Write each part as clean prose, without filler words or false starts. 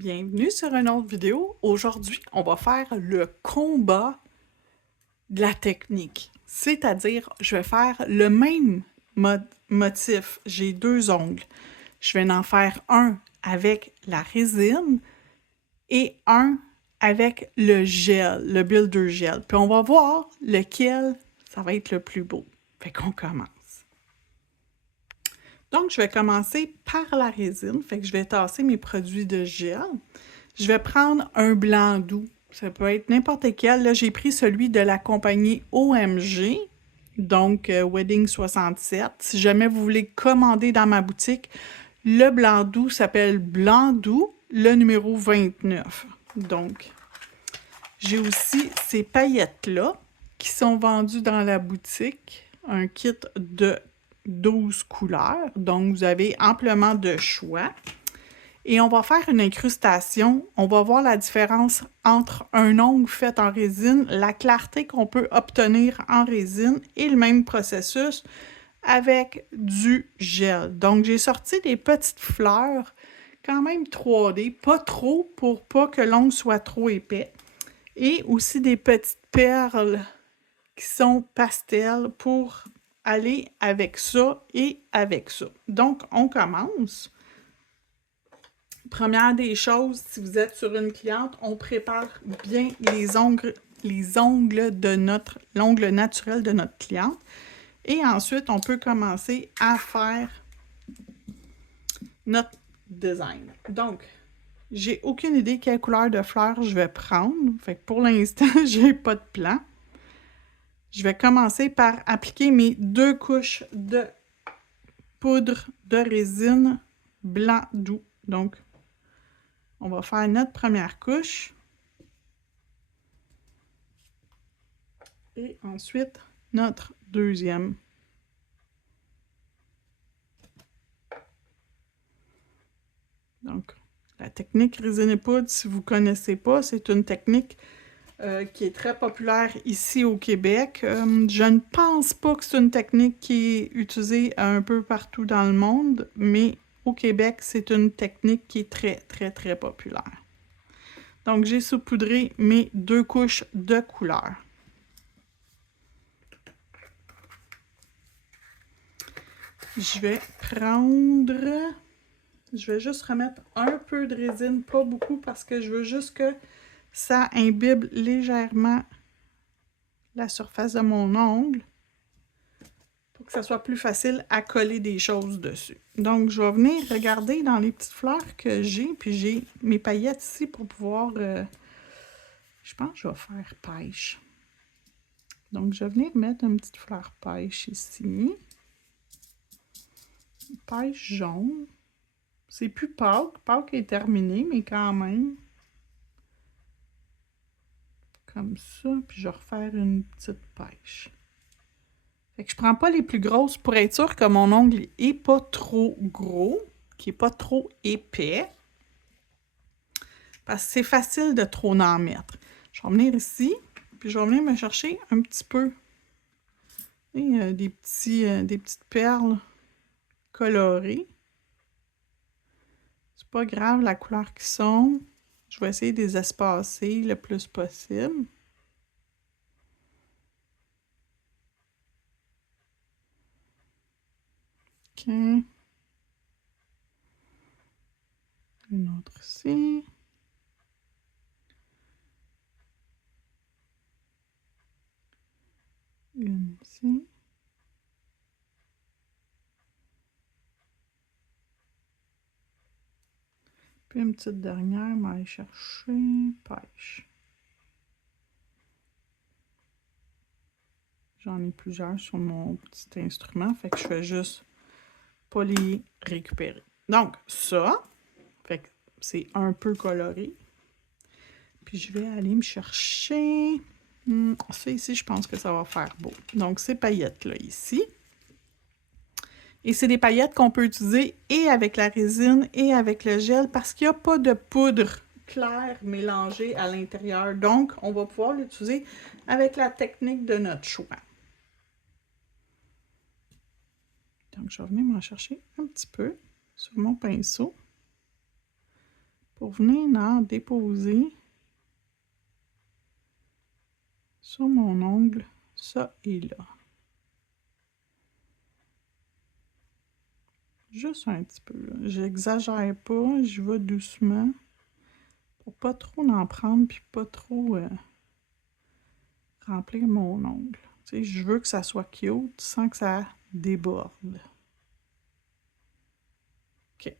Bienvenue sur une autre vidéo. Aujourd'hui, on va faire le combat de la technique. C'est-à-dire, je vais faire le même motif. J'ai deux ongles. Je vais en faire un avec la résine et un avec le gel, le builder gel. Puis on va voir lequel ça va être le plus beau. Fait qu'on commence. Donc, je vais commencer par la résine. Fait que je vais tasser mes produits de gel. Je vais prendre un blanc doux. Ça peut être n'importe quel. Là, j'ai pris celui de la compagnie OMG, donc Wedding 67. Si jamais vous voulez commander dans ma boutique, le blanc doux s'appelle Blanc doux, le numéro 29. Donc, j'ai aussi ces paillettes-là qui sont vendues dans la boutique. Un kit de 12 couleurs. Donc, vous avez amplement de choix. Et on va faire une incrustation. On va voir la différence entre un ongle fait en résine, la clarté qu'on peut obtenir en résine et le même processus avec du gel. Donc, j'ai sorti des petites fleurs, quand même 3D, pas trop pour pas que l'ongle soit trop épais. Et aussi des petites perles qui sont pastel pour aller avec ça et avec ça. Donc, on commence. Première des choses, si vous êtes sur une cliente, on prépare bien l'ongle naturel de notre cliente. Et ensuite, on peut commencer à faire notre design. Donc, j'ai aucune idée quelle couleur de fleurs je vais prendre. Fait que pour l'instant, j'ai pas de plan. Je vais commencer par appliquer mes 2 couches de poudre de résine blanc doux. Donc, on va faire notre première couche. Et ensuite, notre deuxième. Donc, la technique résine et poudre, si vous ne connaissez pas, c'est une technique qui est très populaire ici au Québec. Je ne pense pas que c'est une technique qui est utilisée un peu partout dans le monde, mais au Québec, c'est une technique qui est très, très, très populaire. Donc, j'ai saupoudré mes 2 couches de couleur. Je vais prendre... Je vais juste remettre un peu de résine, pas beaucoup, parce que je veux juste que ça imbibe légèrement la surface de mon ongle pour que ça soit plus facile à coller des choses dessus. Donc, je vais venir regarder dans les petites fleurs que j'ai, puis j'ai mes paillettes ici pour pouvoir... je pense que je vais faire pêche. Donc, je vais venir mettre une petite fleur pêche ici. Pêche jaune. C'est plus Pâques. Pâques est terminé, mais quand même. Comme ça, puis je vais refaire une petite pêche. Fait que je prends pas les plus grosses pour être sûr que mon ongle est pas trop gros, qu'il est pas trop épais. Parce que c'est facile de trop en mettre. Je vais venir ici, puis je vais venir me chercher un petit peu et, des petites perles colorées. C'est pas grave la couleur qu'ils sont. Je vais essayer de les espacer le plus possible. OK. Une autre ici. Une ici. Puis une petite dernière, on va aller chercher pêche. J'en ai plusieurs sur mon petit instrument, fait que je fais juste pas les récupérer. Donc, ça, fait que c'est un peu coloré. Puis je vais aller me chercher... ça ici, je pense que ça va faire beau. Donc, ces paillettes-là ici. Et c'est des paillettes qu'on peut utiliser et avec la résine et avec le gel parce qu'il n'y a pas de poudre claire mélangée à l'intérieur. Donc, on va pouvoir l'utiliser avec la technique de notre choix. Donc, je vais venir m'en chercher un petit peu sur mon pinceau pour venir en déposer sur mon ongle, ça et là. Juste un petit peu, là. J'exagère pas, je vais doucement pour pas trop en prendre puis pas trop remplir mon ongle. Tu sais, je veux que ça soit cute sans que ça déborde. OK.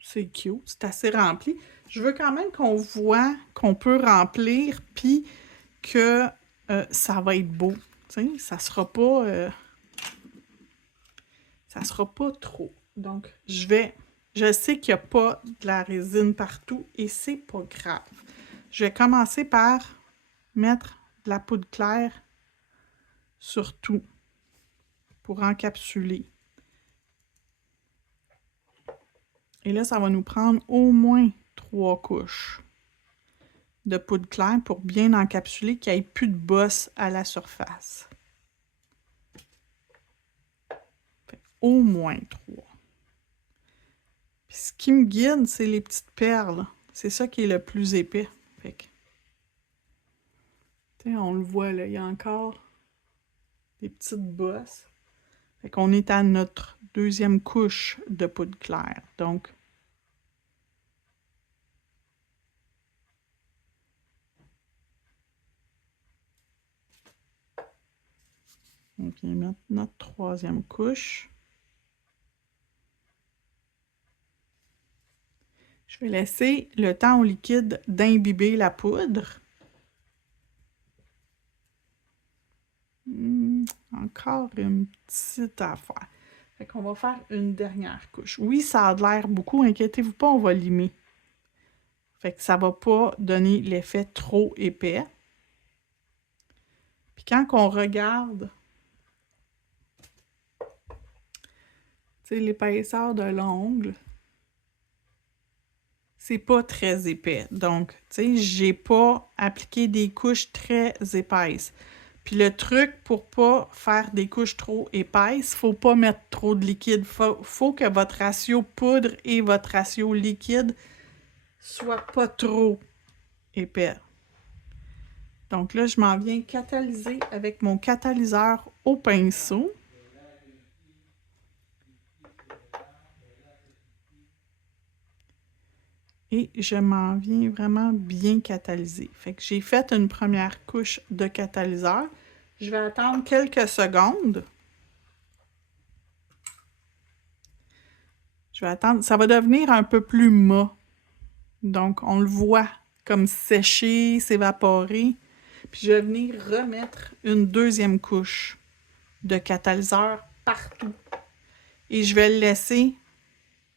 C'est cute, c'est assez rempli. Je veux quand même qu'on voit qu'on peut remplir puis que ça va être beau. Tu sais, ça sera pas trop. Donc, je sais qu'il n'y a pas de la résine partout et c'est pas grave. Je vais commencer par mettre de la poudre claire sur tout pour encapsuler. Et là, ça va nous prendre au moins 3 couches de poudre claire pour bien encapsuler, qu'il n'y ait plus de bosse à la surface. Au moins 3. Puis ce qui me guide, c'est les petites perles. C'est ça qui est le plus épais. Fait que, on le voit là, il y a encore des petites bosses. Fait qu'on est à notre deuxième couche de poudre claire. Donc, on vient mettre notre troisième couche. Je vais laisser le temps au liquide d'imbiber la poudre. Encore une petite affaire. Fait qu'on va faire une dernière couche. Oui, ça a l'air beaucoup, inquiétez-vous pas, on va limer. Fait que ça va pas donner l'effet trop épais. Puis quand on regarde, tu sais, l'épaisseur de l'ongle, c'est pas très épais. Donc, tu sais, j'ai pas appliqué des couches très épaisses. Puis le truc pour pas faire des couches trop épaisses, faut pas mettre trop de liquide. Faut que votre ratio poudre et votre ratio liquide soit pas trop épais. Donc là, je m'en viens catalyser avec mon catalyseur au pinceau. Et je m'en viens vraiment bien catalyser. Fait que j'ai fait une première couche de catalyseur. Je vais attendre quelques secondes. Je vais attendre. Ça va devenir un peu plus mat. Donc, on le voit comme sécher, s'évaporer. Puis je vais venir remettre une deuxième couche de catalyseur partout. Et je vais le laisser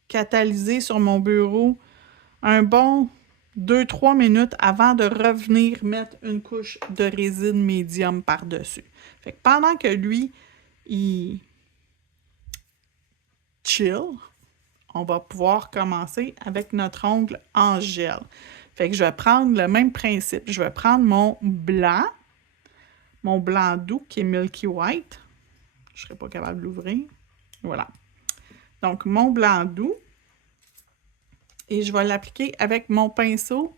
catalyser sur mon bureau un bon 2-3 minutes avant de revenir mettre une couche de résine médium par-dessus. Fait que pendant que lui, il chill, on va pouvoir commencer avec notre ongle en gel. Fait que je vais prendre le même principe. Je vais prendre mon blanc doux qui est Milky White. Je ne serai pas capable de l'ouvrir. Voilà. Donc, mon blanc doux. Et je vais l'appliquer avec mon pinceau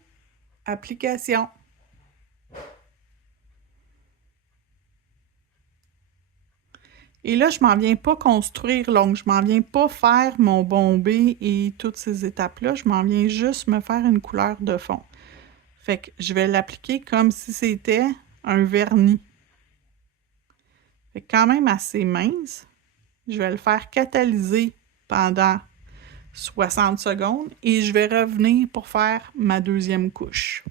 application. Et là, je m'en viens pas construire l'ongle. Je m'en viens pas faire mon bombé et toutes ces étapes-là. Je m'en viens juste me faire une couleur de fond. Fait que je vais l'appliquer comme si c'était un vernis. Fait que quand même assez mince. Je vais le faire catalyser pendant 60 secondes et je vais revenir pour faire ma deuxième couche.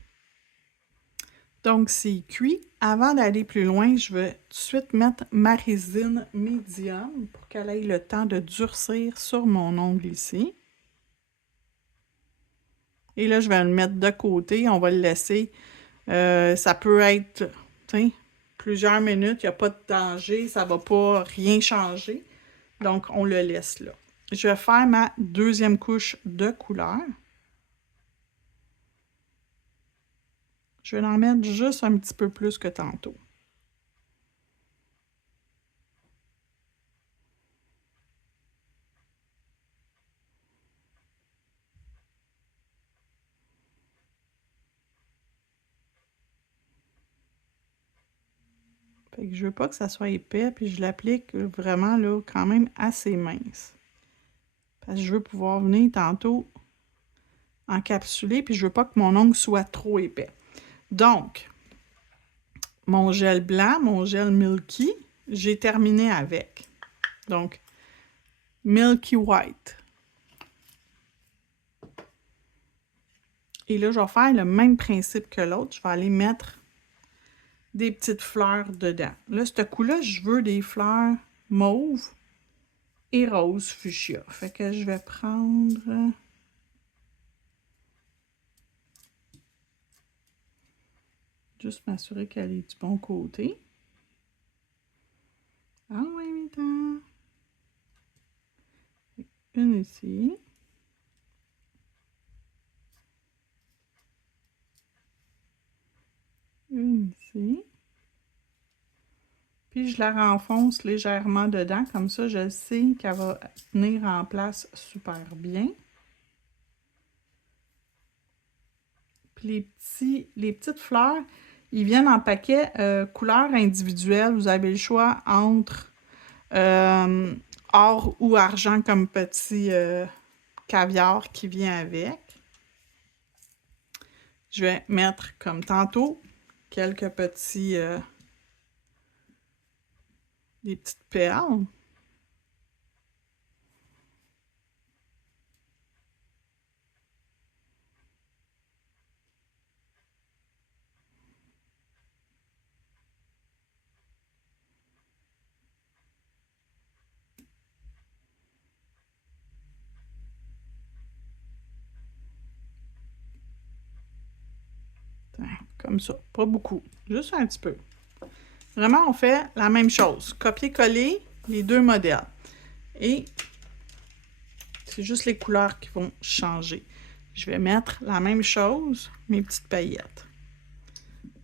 Donc, c'est cuit. Avant d'aller plus loin, je vais tout de suite mettre ma résine médium pour qu'elle ait le temps de durcir sur mon ongle ici. Et là, je vais le mettre de côté. On va le laisser. Ça peut être plusieurs minutes. Il n'y a pas de danger. Ça ne va pas rien changer. Donc, on le laisse là. Je vais faire ma deuxième couche de couleur. Je vais en mettre juste un petit peu plus que tantôt. Fait que je veux pas que ça soit épais, puis je l'applique vraiment là, quand même assez mince. Parce que je veux pouvoir venir tantôt encapsuler, puis je veux pas que mon ongle soit trop épais. Donc, mon gel blanc, mon gel Milky, j'ai terminé avec. Donc, Milky White. Et là, je vais faire le même principe que l'autre. Je vais aller mettre des petites fleurs dedans. Là, ce coup-là, je veux des fleurs mauves et rose fuchsia. Fait que je vais prendre... Juste m'assurer qu'elle est du bon côté. Ah oui, attends. Une ici. Une ici. Puis je la renfonce légèrement dedans, comme ça je sais qu'elle va tenir en place super bien. Puis les petites fleurs, ils viennent en paquet couleurs individuelles. Vous avez le choix entre or ou argent comme petit caviar qui vient avec. Je vais mettre comme tantôt quelques petits... des petites perles. Comme ça, pas beaucoup, juste un petit peu. Vraiment, on fait la même chose. Copier-coller les deux modèles. Et c'est juste les couleurs qui vont changer. Je vais mettre la même chose, mes petites paillettes.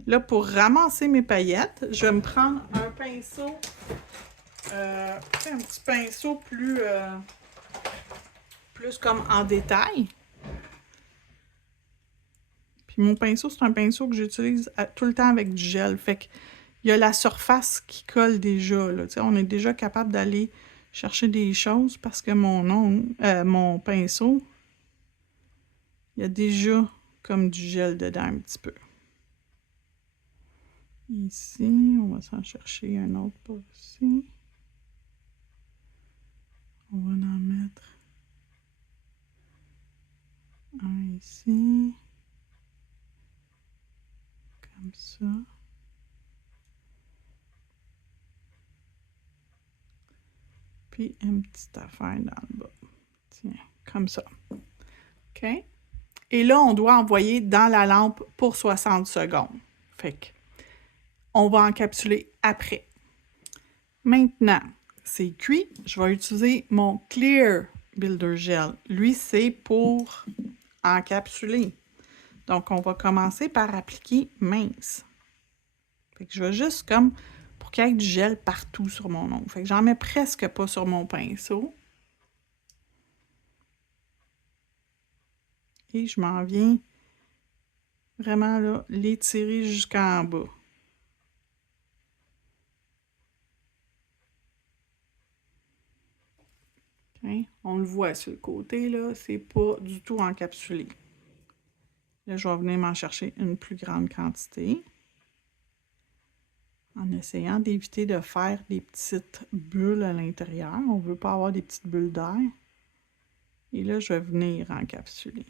Là, pour ramasser mes paillettes, je vais me prendre un pinceau, un petit pinceau plus comme en détail. Puis mon pinceau, c'est un pinceau que j'utilise tout le temps avec du gel. Fait qu'il y a la surface qui colle déjà. Là. On est déjà capable d'aller chercher des choses parce que mon pinceau, il y a déjà comme du gel dedans un petit peu. Ici, on va s'en chercher un autre par ici. On va en mettre un ici. Comme ça. Puis une petite affaire dans le bas. Tiens, comme ça. OK? Et là, on doit envoyer dans la lampe pour 60 secondes. Fait que on va encapsuler après. Maintenant, c'est cuit. Je vais utiliser mon Clear Builder Gel. Lui, c'est pour encapsuler. Donc, on va commencer par appliquer mince. Fait que je vais juste comme pour qu'il y ait du gel partout sur mon ongle. Fait que j'en mets presque pas sur mon pinceau. Et je m'en viens vraiment là, l'étirer jusqu'en bas. Okay. On le voit sur le côté, là, c'est pas du tout encapsulé. Là, je vais venir m'en chercher une plus grande quantité. En essayant d'éviter de faire des petites bulles à l'intérieur. On ne veut pas avoir des petites bulles d'air. Et là, je vais venir encapsuler.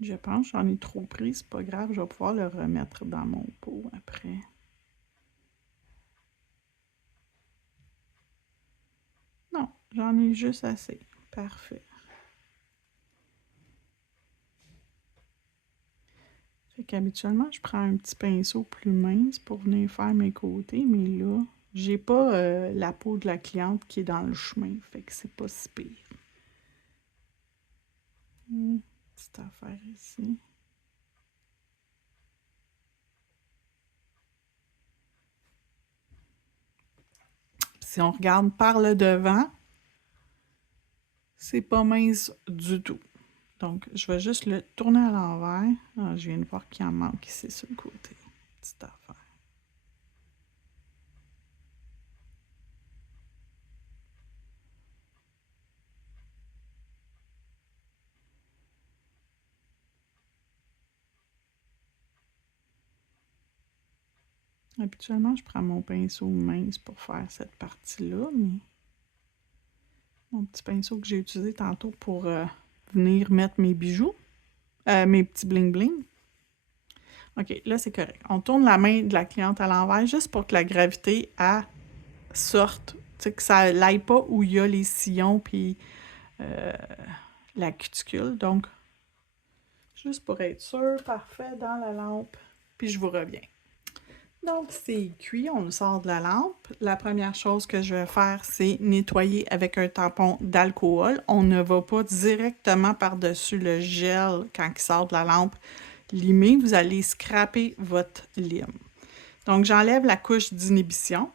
Je pense que j'en ai trop pris, c'est pas grave, je vais pouvoir le remettre dans mon pot après. Non, j'en ai juste assez. Parfait. Fait qu'habituellement, je prends un petit pinceau plus mince pour venir faire mes côtés, mais là, j'ai pas la peau de la cliente qui est dans le chemin, fait que c'est pas si pire. Petite affaire ici. Si on regarde par le devant, c'est pas mince du tout. Donc, je vais juste le tourner à l'envers. Ah, je viens de voir qu'il en manque ici sur le côté. Petite affaire. Habituellement, je prends mon pinceau mince pour faire cette partie-là, mais mon petit pinceau que j'ai utilisé tantôt pour venir mettre mes bijoux, mes petits bling-bling. OK, là, c'est correct. On tourne la main de la cliente à l'envers juste pour que la gravité, elle, sorte. Tu sais, que ça n'aille pas où il y a les sillons puis la cuticule. Donc, juste pour être sûr, parfait, dans la lampe, puis je vous reviens. Donc, c'est cuit, on le sort de la lampe. La première chose que je vais faire, c'est nettoyer avec un tampon d'alcool. On ne va pas directement par-dessus le gel quand il sort de la lampe limé. Vous allez scraper votre lime. Donc, j'enlève la couche d'inhibition.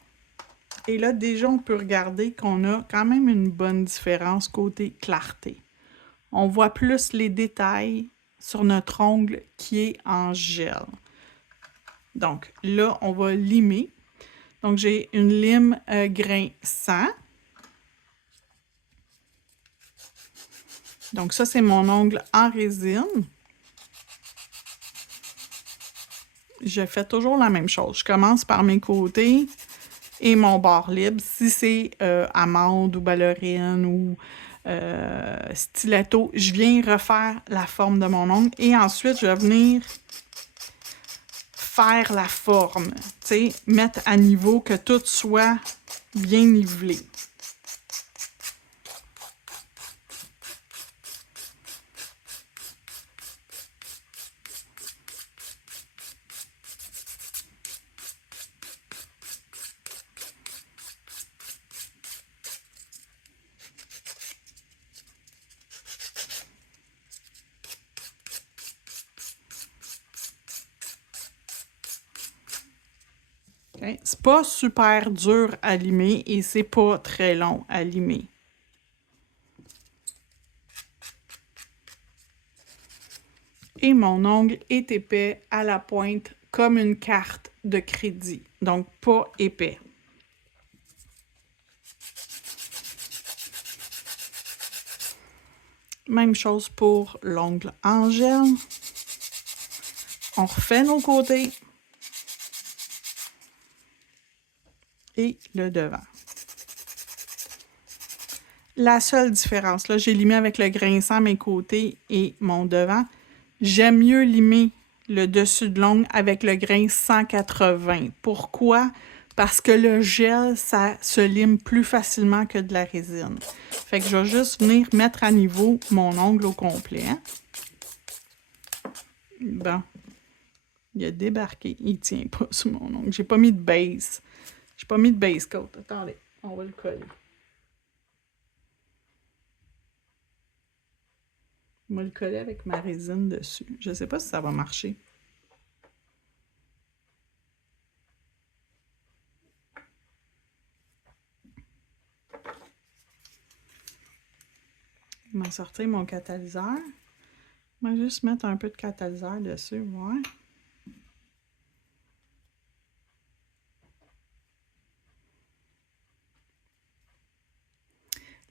Et là, déjà, on peut regarder qu'on a quand même une bonne différence côté clarté. On voit plus les détails sur notre ongle qui est en gel. Donc, là, on va limer. Donc, j'ai une lime grain 100. Donc, ça, c'est mon ongle en résine. Je fais toujours la même chose. Je commence par mes côtés et mon bord libre. Si c'est amande ou ballerine ou stiletto, je viens refaire la forme de mon ongle. Et ensuite, je vais venir faire la forme, tu sais, mettre à niveau, que tout soit bien nivelé. Okay. C'est pas super dur à limer et c'est pas très long à limer. Et mon ongle est épais à la pointe comme une carte de crédit, donc pas épais. Même chose pour l'ongle en gel. On refait nos côtés. Et le devant. La seule différence, là, j'ai limé avec le grinçant mes côtés et mon devant. J'aime mieux limer le dessus de l'ongle avec le grain 180. Pourquoi? Parce que le gel, ça se lime plus facilement que de la résine. Fait que je vais juste venir mettre à niveau mon ongle au complet. Bon. Il a débarqué. Il tient pas sur mon ongle. J'ai pas mis de base. J'ai pas mis de base coat. Attendez, on va le coller. Je vais le coller avec ma résine dessus. Je sais pas si ça va marcher. Je vais sortir mon catalyseur. Je vais juste mettre un peu de catalyseur dessus, ouais.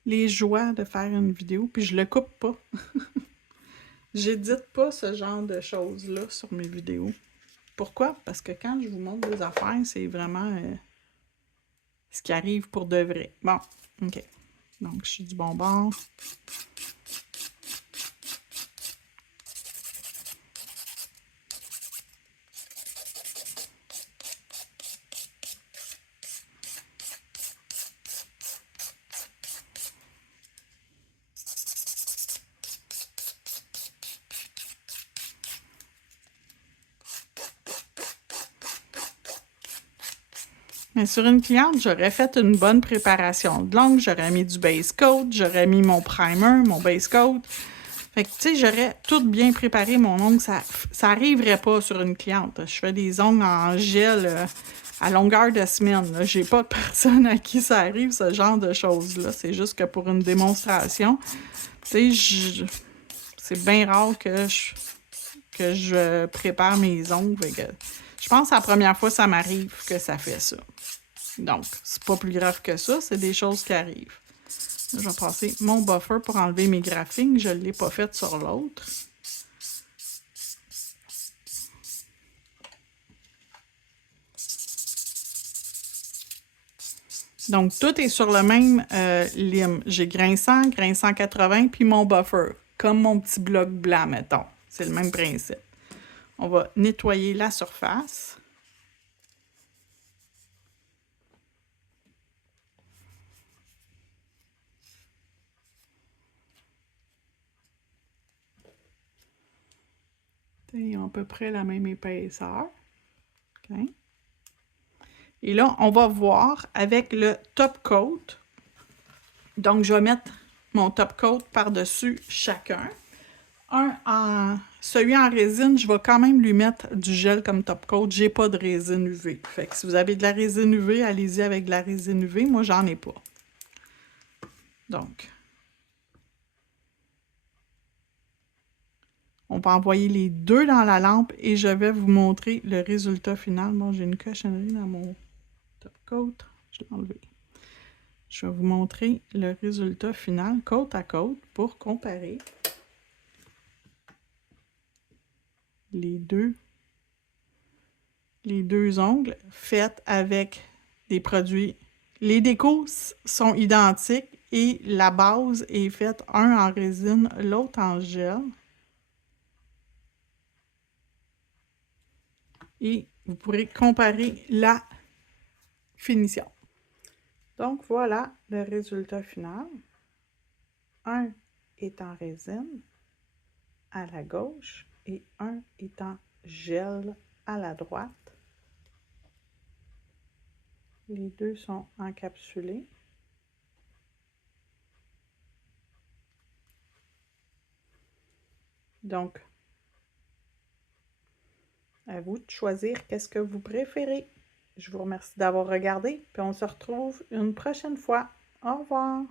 Les joies de faire une vidéo, puis je le coupe pas. J'édite pas ce genre de choses-là sur mes vidéos. Pourquoi? Parce que quand je vous montre des affaires, c'est vraiment ce qui arrive pour de vrai. Bon, OK. Donc, je suis du bon bord. Mais sur une cliente, j'aurais fait une bonne préparation de l'ongle, j'aurais mis du base coat, j'aurais mis mon primer, mon base coat. Fait que, tu sais, j'aurais tout bien préparé mon ongle. Ça arriverait pas sur une cliente. Je fais des ongles en gel à longueur de semaine. J'ai pas de personne à qui ça arrive, ce genre de choses-là. C'est juste que pour une démonstration, tu sais, c'est bien rare que je prépare mes ongles. Fait que, je pense que la première fois, ça m'arrive que ça fait ça. Donc, c'est pas plus grave que ça. C'est des choses qui arrivent. Je vais passer mon buffer pour enlever mes graphings. Je ne l'ai pas fait sur l'autre. Donc, tout est sur le même lime. J'ai grinçant, grinçant 80, puis mon buffer. Comme mon petit bloc blanc, mettons. C'est le même principe. On va nettoyer la surface. Ils ont à peu près la même épaisseur. Okay. Et là, on va voir avec le top coat. Donc, je vais mettre mon top coat par-dessus chacun. Celui en résine, je vais quand même lui mettre du gel comme top coat. J'ai pas de résine UV. Fait que si vous avez de la résine UV, allez-y avec de la résine UV. Moi, j'en ai pas. Donc, on va envoyer les deux dans la lampe et je vais vous montrer le résultat final. Bon, j'ai une cochonnerie dans mon top coat. Je l'ai enlevé. Je vais vous montrer le résultat final côte à côte pour comparer les deux ongles faits avec des produits. Les décos sont identiques et la base est faite un en résine, l'autre en gel. Et vous pourrez comparer la finition. Donc, voilà le résultat final. Un est en résine à la gauche et un est en gel à la droite. Les deux sont encapsulés. Donc, à vous de choisir qu'est-ce que vous préférez. Je vous remercie d'avoir regardé, puis on se retrouve une prochaine fois. Au revoir!